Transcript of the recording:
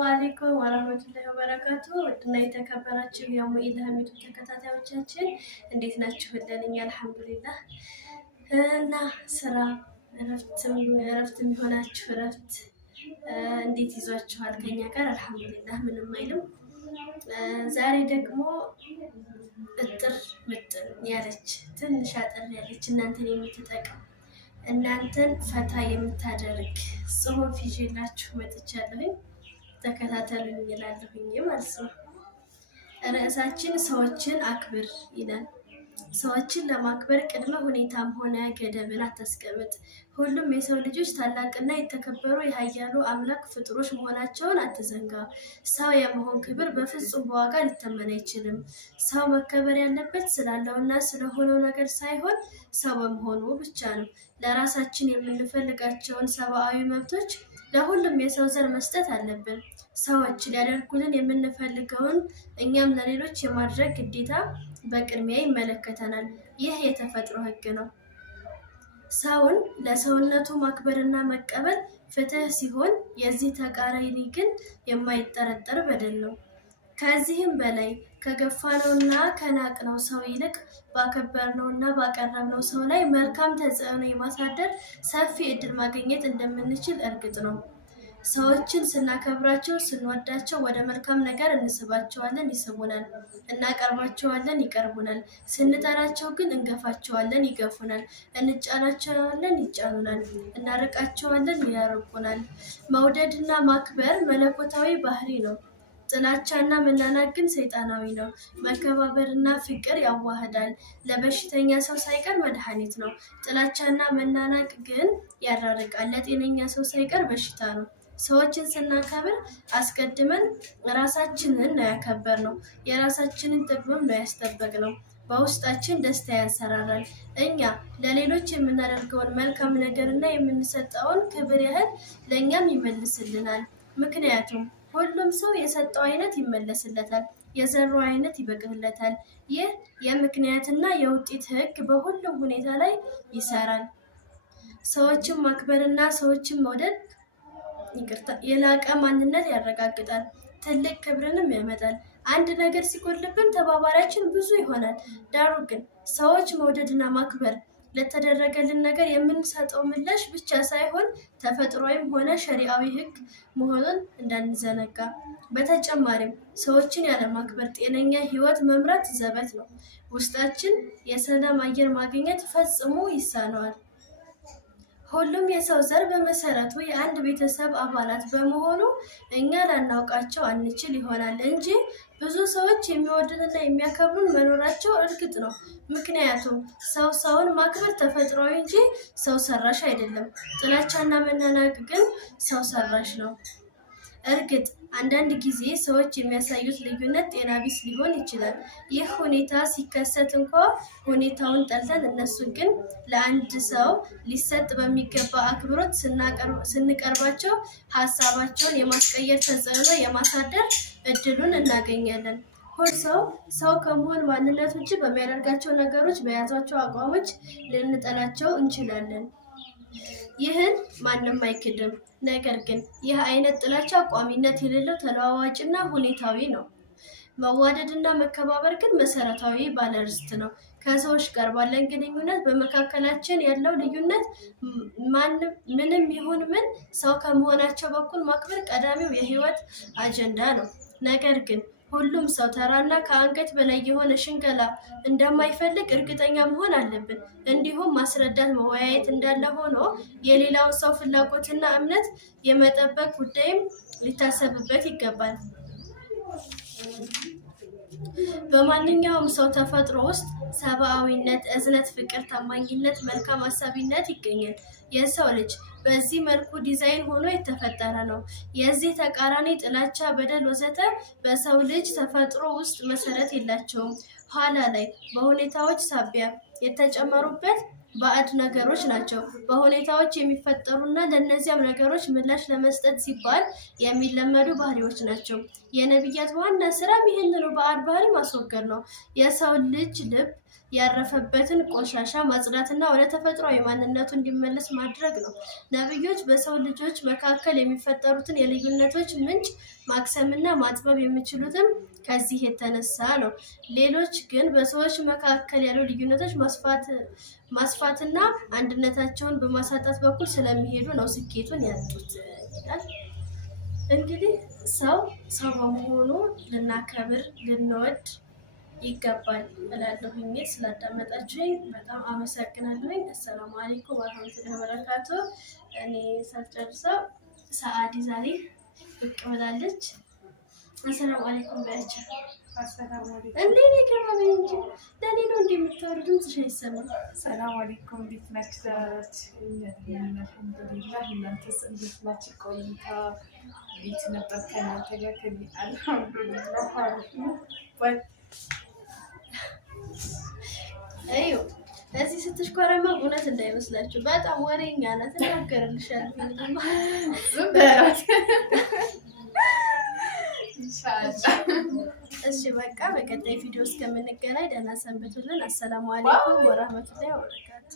አሰላሙ አለይኩም ወራህመቱላሂ ወበረካቱ። ውድና የተከበራችሁ የሙኢድ ሀሚዱ ተከታታዮቻችን እንዴት ናችሁ? እኛ አልሐምዱሊላህ። እና ስራ እረፍት የሚሆናችሁ እረፍት እንዴት ይዟችኋል? ከኛ ጋር አልሐምዱሊላህ ምንም አይልም። ዛሬ ደግሞ እጥር ምጥን ያለች ትንሽ አጠር ያለች እናንተን የምትጠቅም እናንተን ፈታ የምታደርግ ጽሁፍ ይዤላችሁ መጥቻለሁኝ። ተከታተሉኝ እላለሁኝ ማለት ነው። ርዕሳችን ሰዎችን አክብር ይላል። ሰዎችን ለማክበር ቅድመ ሁኔታም ሆነ ገደብን አታስቀምጥ። ሁሉም የሰው ልጆች ታላቅና የተከበሩ የኃያሉ አምላክ ፍጡሮች መሆናቸውን አትዘንጋ። ሰው የመሆን ክብር በፍጹም በዋጋ ሊተመን አይችልም። ሰው መከበር ያለበት ስላለውና ስለሆነው ነገር ሳይሆን ሰው በመሆኑ ብቻ ነው። ለራሳችን የምንፈልጋቸውን ሰብአዊ መብቶች ለሁሉም የሰው ዘር መስጠት አለብን። ሰዎች ሊያደርጉልን የምንፈልገውን እኛም ለሌሎች የማድረግ ግዴታ በቅድሚያ ይመለከተናል። ይህ የተፈጥሮ ሕግ ነው። ሰውን ለሰውነቱ ማክበርና መቀበል ፍትህ ሲሆን፣ የዚህ ተቃራኒ ግን የማይጠረጠር በደል ነው። ከዚህም በላይ ከገፋነውና ከናቅነው ሰው ይልቅ ባከበርነውና ባቀረብነው ሰው ላይ መልካም ተጽዕኖ የማሳደር ሰፊ እድል ማግኘት እንደምንችል እርግጥ ነው። ሰዎችን ስናከብራቸው፣ ስንወዳቸው ወደ መልካም ነገር እንስባቸዋለን፣ ይስቡናል። እናቀርባቸዋለን፣ ይቀርቡናል። ስንጠላቸው ግን እንገፋቸዋለን፣ ይገፉናል። እንጫናቸዋለን፣ ይጫኑናል። እናርቃቸዋለን፣ ያርቁናል። መውደድና ማክበር መለኮታዊ ባህሪ ነው። ጥላቻና መናናቅ ግን ሰይጣናዊ ነው። መከባበርና ፍቅር ያዋህዳል፣ ለበሽተኛ ሰው ሳይቀር መድኃኒት ነው። ጥላቻና መናናቅ ግን ያራርቃል፣ ለጤነኛ ሰው ሳይቀር በሽታ ነው። ሰዎችን ስናከብር አስቀድመን ራሳችንን ነው ያከበርነው፣ የራሳችንን ጥቅምም ነው ያስጠበቅነው። በውስጣችን ደስታ ያንሰራራል። እኛ ለሌሎች የምናደርገውን መልካም ነገርና የምንሰጠውን ክብር ያህል ለእኛም ይመልስልናል። ምክንያቱም ሁሉም ሰው የሰጠው አይነት ይመለስለታል፣ የዘራው አይነት ይበቅልለታል። ይህ የምክንያትና የውጤት ሕግ በሁሉም ሁኔታ ላይ ይሰራል። ሰዎችን ማክበርና ሰዎችን መውደድ የላቀ ማንነት ያረጋግጣል፣ ትልቅ ክብርንም ያመጣል። አንድ ነገር ሲጎልብን ተባባሪያችን ብዙ ይሆናል። ዳሩ ግን ሰዎች መውደድና ማክበር ለተደረገልን ነገር የምንሰጠው ምላሽ ብቻ ሳይሆን ተፈጥሯዊም ሆነ ሸሪዓዊ ሕግ መሆኑን እንዳንዘነጋ። በተጨማሪም ሰዎችን ያለማክበር ጤነኛ ሕይወት መምራት ዘበት ነው። ውስጣችን የሰላም አየር ማግኘት ፈጽሞ ይሳነዋል። ሁሉም የሰው ዘር በመሰረቱ የአንድ ቤተሰብ አባላት በመሆኑ እኛ ላናውቃቸው አንችል ይሆናል እንጂ ብዙ ሰዎች የሚወዱንና የሚያከብሩን መኖራቸው እርግጥ ነው። ምክንያቱም ሰውን ማክበር ተፈጥሯዊ እንጂ ሰው ሰራሽ አይደለም። ጥላቻና መናናቅ ግን ሰው ሰራሽ ነው። እርግጥ አንዳንድ ጊዜ ሰዎች የሚያሳዩት ልዩነት ጤና ቢስ ሊሆን ይችላል። ይህ ሁኔታ ሲከሰት እንኳ ሁኔታውን ጠልተን እነሱ ግን ለአንድ ሰው ሊሰጥ በሚገባ አክብሮት ስንቀርባቸው ሀሳባቸውን የማስቀየር ተጽዕኖ የማሳደር እድሉን እናገኛለን። ሰው ከመሆን ማንነት ውጭ በሚያደርጋቸው ነገሮች፣ በያዟቸው አቋሞች ልንጠላቸው እንችላለን። ይህን ማንም አይክድም። ነገር ግን ይህ አይነት ጥላቻ ቋሚነት የሌለው ተለዋዋጭና ሁኔታዊ ነው። መዋደድና መከባበር ግን መሰረታዊ ባለርስት ነው። ከሰዎች ጋር ባለን ግንኙነት በመካከላችን ያለው ልዩነት ምንም ይሁን ምን ሰው ከመሆናቸው በኩል ማክበር ቀዳሚው የህይወት አጀንዳ ነው። ነገር ግን ሁሉም ሰው ተራና ከአንገት በላይ የሆነ ሽንገላ እንደማይፈልግ እርግጠኛ መሆን አለብን። እንዲሁም ማስረዳት፣ መወያየት እንዳለ ሆኖ የሌላውን ሰው ፍላጎትና እምነት የመጠበቅ ጉዳይም ሊታሰብበት ይገባል። በማንኛውም ሰው ተፈጥሮ ውስጥ ሰብአዊነት፣ እዝነት፣ ፍቅር፣ ታማኝነት፣ መልካም አሳቢነት ይገኛል። የሰው ልጅ በዚህ መልኩ ዲዛይን ሆኖ የተፈጠረ ነው። የዚህ ተቃራኒ ጥላቻ፣ በደል ወዘተ በሰው ልጅ ተፈጥሮ ውስጥ መሰረት የላቸውም። ኋላ ላይ በሁኔታዎች ሳቢያ የተጨመሩበት ባዕድ ነገሮች ናቸው። በሁኔታዎች የሚፈጠሩና ለእነዚያም ነገሮች ምላሽ ለመስጠት ሲባል የሚለመዱ ባህሪዎች ናቸው። የነቢያት ዋና ስራም ይህንኑ ባዕድ ባህሪ ማስወገድ ነው። የሰው ልጅ ልብ ያረፈበትን ቆሻሻ ማጽዳትና ወደ ተፈጥሯዊ ማንነቱ እንዲመለስ ማድረግ ነው። ነብዮች በሰው ልጆች መካከል የሚፈጠሩትን የልዩነቶች ምንጭ ማክሰምና ማጥበብ የሚችሉትም ከዚህ የተነሳ ነው። ሌሎች ግን በሰዎች መካከል ያሉ ልዩነቶች ማስፋትና አንድነታቸውን በማሳጣት በኩል ስለሚሄዱ ነው ስኬቱን ያጡት ይላል። እንግዲህ ሰው በመሆኑ ልናከብር ልንወድ ይገባል እላለሁኝ። ስላዳመጣችሁኝ በጣም አመሰግናለሁኝ። አሰላሙ አለይኩም ወራህመቱላሂ ወበረካቱ። እኔ ሳልጨርሰው ሰዓዲ ዛሬ ብቅ ብላለች። አሰላሙ አለይኩም በያቸው። አሰላሙ አለይኩም እንዴ ነው ገባኝ እንጂ ለኔ ነው እንደምታወሩ ድምጽሽ አይሰማም። ሰላም አለይኩም እንዴት ናችሁ? አልሐምዱሊላህ። እናንተስ እንዴት ናችሁ? ቆይታ እንዴት ነበር ከእናንተ ጋር? አልሐምዱሊላህ አሪፍ ነው። አዩ እዚህ ስትሽኮረማ እውነት እንዳይመስላችሁ በጣም ወሬኛ ናት። እናገርልሻለሁ ዝም በላት ኢንሻአላህ። እሺ በቃ በቀጣይ ቪዲዮ እስከምንገናኝ ደህና ሰንብቱልን። አሰላሙ አለይኩም ወራህመቱላሂ ወበረካቱ።